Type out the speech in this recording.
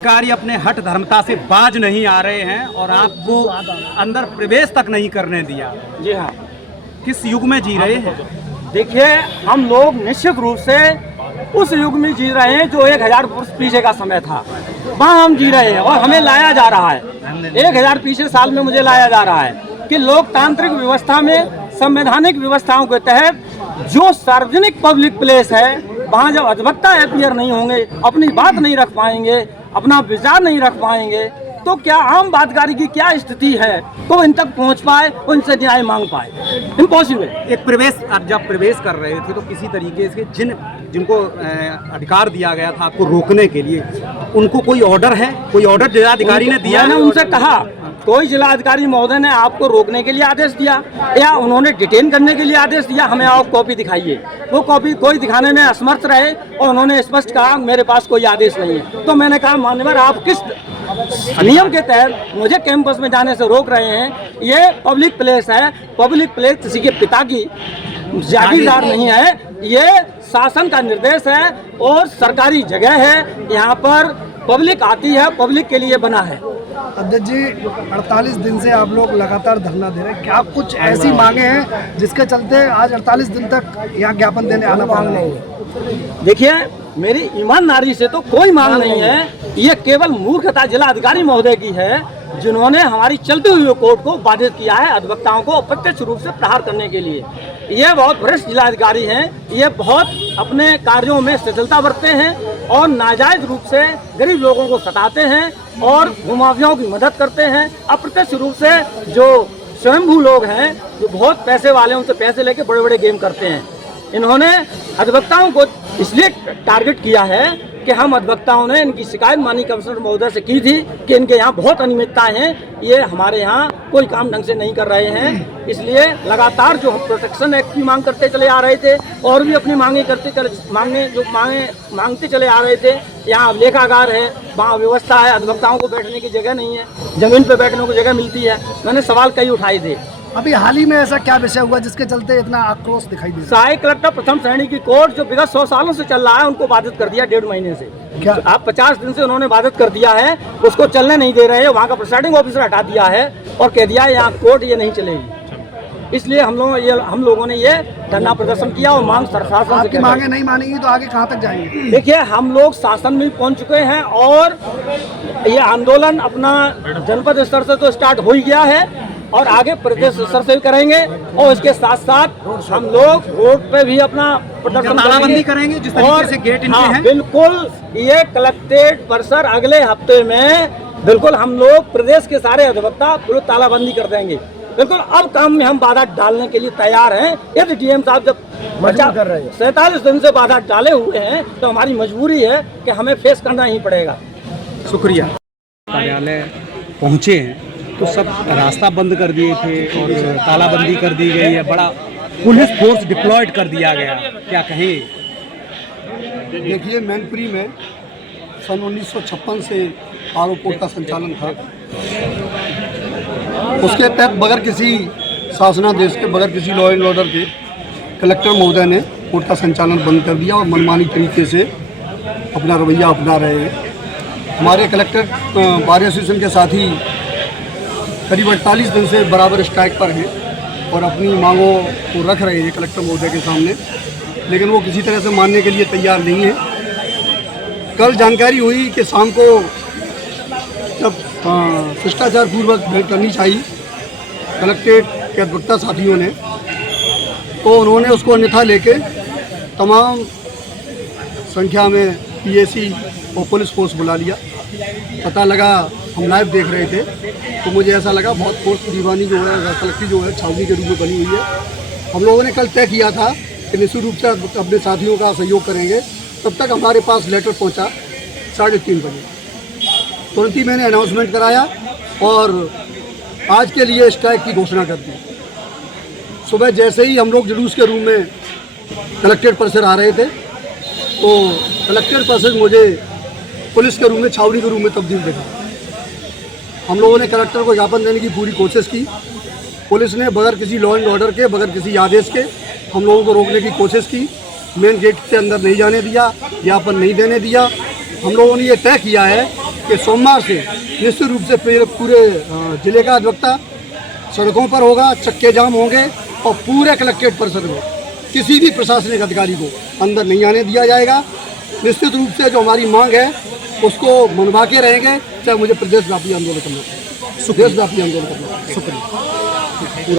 अधिकारी अपने हट धर्मता से बाज नहीं आ रहे हैं और आपको अंदर प्रवेश तक नहीं करने दिया। जी हाँ, किस युग में जी रहे हैं? देखिए हम लोग निश्चित रूप से उस युग में जी रहे हैं जो 1000 वर्ष पीछे का समय था, वहाँ हम जी रहे हैं और हमें लाया जा रहा है 1000 पीछे साल में मुझे लाया जा रहा है कि लोकतांत्रिक व्यवस्था में संवैधानिक व्यवस्थाओं के तहत जो सार्वजनिक पब्लिक प्लेस है वहाँ जब अधिवक्ता अपीयर नहीं होंगे, अपनी बात नहीं रख पाएंगे, अपना विचार नहीं रख पाएंगे, तो क्या आम बातगारी की क्या स्थिति है तो इन तक पहुंच पाए और इनसे न्याय मांग पाए? इम्पॉसिबल। एक प्रवेश, आप जब प्रवेश कर रहे थे तो किसी तरीके से जिनको अधिकार दिया गया था आपको रोकने के लिए, उनको कोई ऑर्डर है? कोई ऑर्डर जिलाधिकारी ने दिया? मैंने उनसे कहा कोई जिलाधिकारी महोदय ने आपको रोकने के लिए आदेश दिया या उन्होंने डिटेन करने के लिए आदेश दिया? हमें आप कॉपी दिखाइए। वो कॉपी कोई दिखाने में असमर्थ रहे और उन्होंने स्पष्ट कहा मेरे पास कोई आदेश नहीं है। तो मैंने कहा मान्यवर आप किस नियम के तहत मुझे कैंपस में जाने से रोक रहे हैं? ये पब्लिक प्लेस है, पब्लिक प्लेस किसी के पिता की जागीरदार नहीं है, ये शासन का निर्देश है और सरकारी जगह है, यहाँ पर पब्लिक आती है, पब्लिक के लिए बना है। अध्यक्ष जी 48 दिन से आप लोग लगातार धरना दे रहे हैं, क्या कुछ ऐसी मांगे हैं जिसके चलते आज 48 दिन तक यहाँ ज्ञापन देने आना पड़ रहा है? देखिए मेरी ईमानदारी से तो कोई मांग नहीं है, ये केवल मूर्खता जिलाधिकारी महोदय की है जिन्होंने हमारी चलती हुई कोर्ट को बाधित किया है अधिवक्ताओं को अप्रत्यक्ष रूप से प्रहार करने के लिए। ये बहुत भ्रष्ट जिलाधिकारी हैं, ये बहुत अपने कार्यों में शिथिलता बरतते हैं और नाजायज रूप से गरीब लोगों को सताते हैं और भूमाफियाओं की मदद करते हैं। अप्रत्यक्ष रूप से जो स्वयंभू लोग हैं जो बहुत पैसे वाले हैं उनसे पैसे लेके बड़े बड़े गेम करते हैं। इन्होंने अधिवक्ताओं को इसलिए टारगेट किया है कि हम अधिवक्ताओं ने इनकी शिकायत माननीय कमिश्नर महोदय से की थी कि इनके यहाँ बहुत अनियमितताएं हैं, ये हमारे यहाँ कोई काम ढंग से नहीं कर रहे हैं। इसलिए लगातार जो हम प्रोटेक्शन एक्ट की मांग करते चले आ रहे थे और भी अपनी मांगे मांगते चले आ रहे थे। यहाँ लेखागार है, वहाँ व्यवस्था है, अधिवक्ताओं को बैठने की जगह नहीं है, जमीन पर बैठने को जगह मिलती है। मैंने सवाल कई उठाए थे। अभी हाल ही में ऐसा क्या विषय हुआ जिसके चलते इतना आक्रोश दिखाई दे रहा है? सहायक कलेक्टर प्रथम श्रेणी की कोर्ट जो विगत 100 सालों से चल रहा है उनको बाधित कर दिया 1.5 महीने से। क्या आप 50 दिन से उन्होंने बाधित कर दिया है, उसको चलने नहीं दे रहे हैं। वहाँ का प्रिसाइडिंग ऑफिसर हटा दिया है और कह दिया यहाँ कोर्ट ये नहीं चलेगी। इसलिए हम लोगों ने ये धरना प्रदर्शन किया और मांग शासन से। मांगे नहीं मानेंगी तो आगे कहाँ तक जाएंगे? देखिए हम लोग शासन में पहुँच चुके हैं और ये आंदोलन अपना जनपद स्तर से तो स्टार्ट हो ही गया है और आगे प्रदेश स्तर से भी करेंगे और इसके साथ साथ हम लोग रोड पे भी अपना प्रदर्शन तालाबंदी करेंगे जिस तरीके से गेट इनके हैं। बिल्कुल, ये कलेक्ट्रेट परिसर अगले हफ्ते में बिल्कुल हम लोग प्रदेश के सारे अधिवक्ता बिल्कुल तालाबंदी कर देंगे। बिल्कुल अब काम में हम बाधा डालने के लिए तैयार हैं। यदि डीएम साहब जब 47 दिन से बाधा डाले हुए हैं तो हमारी मजबूरी है कि हमें फेस करना ही पड़ेगा। शुक्रिया। कार्यालय पहुँचे हैं तो सब रास्ता बंद कर दिए थे और तालाबंदी कर दी गई है, बड़ा पुलिस फोर्स डिप्लॉयड कर दिया गया, क्या कहेंगे? देखिए मैनपुरी में सन 1956 से आरओ कोर्ट का संचालन था। उसके तहत बगैर किसी शासनादेश के, बगैर किसी लॉ एंड ऑर्डर के कलेक्टर महोदय ने कोर्ट का संचालन बंद कर दिया और मनमानी तरीके से अपना रवैया अपना रहे हैं। हमारे कलेक्टर बार एसोसिएशन के साथी करीब 48 दिन से बराबर स्ट्राइक पर हैं और अपनी मांगों को रख रहे हैं कलेक्टर महोदय के सामने, लेकिन वो किसी तरह से मानने के लिए तैयार नहीं है। कल जानकारी हुई कि शाम को जब शिष्टाचार पूर्वक भेंट करनी चाहिए कलेक्ट्रेट के अधिवक्ता साथियों ने, तो उन्होंने उसको अन्यथा लेके तमाम संख्या में पीएसी और पुलिस फोर्स बुला लिया। पता लगा, हम लाइव देख रहे थे तो मुझे ऐसा लगा बहुत फोर्स दीवानी जो है कलेक्ट्री जो है छावनी के रूप में बनी हुई है। हम लोगों ने कल तय किया था कि निश्चित रूप से अपने साथियों का सहयोग करेंगे। तब तक हमारे पास लेटर पहुंचा 3:30 बजे। तुरंत ही मैंने अनाउंसमेंट कराया और आज के लिए स्ट्राइक की घोषणा कर दी। सुबह जैसे ही हम लोग जुलूस के रूम में कलेक्ट्रेट परिसर आ रहे थे तो कलेक्ट्रेट परिसर मुझे पुलिस के रूम में, छावनी के रूम में तब्दील देखा। हम लोगों ने कलेक्टर को ज्ञापन देने की पूरी कोशिश की। पुलिस ने बगैर किसी लॉ एंड ऑर्डर के, बगैर किसी आदेश के हम लोगों को रोकने की कोशिश की। मेन गेट से अंदर नहीं जाने दिया, ज्ञापन नहीं देने दिया। हम लोगों ने ये तय किया है कि सोमवार से निश्चित रूप से पूरे जिले का अधिवक्ता सड़कों पर होगा, चक्के जाम होंगे और पूरे कलेक्ट्रेट परिसर में किसी भी प्रशासनिक अधिकारी को अंदर नहीं आने दिया जाएगा। निश्चित रूप से जो हमारी मांग है उसको मनवा के रहेंगे, चाहे मुझे प्रदेशव्यापी आंदोलन करना, देशव्यापी आंदोलन करना। शुक्रिया।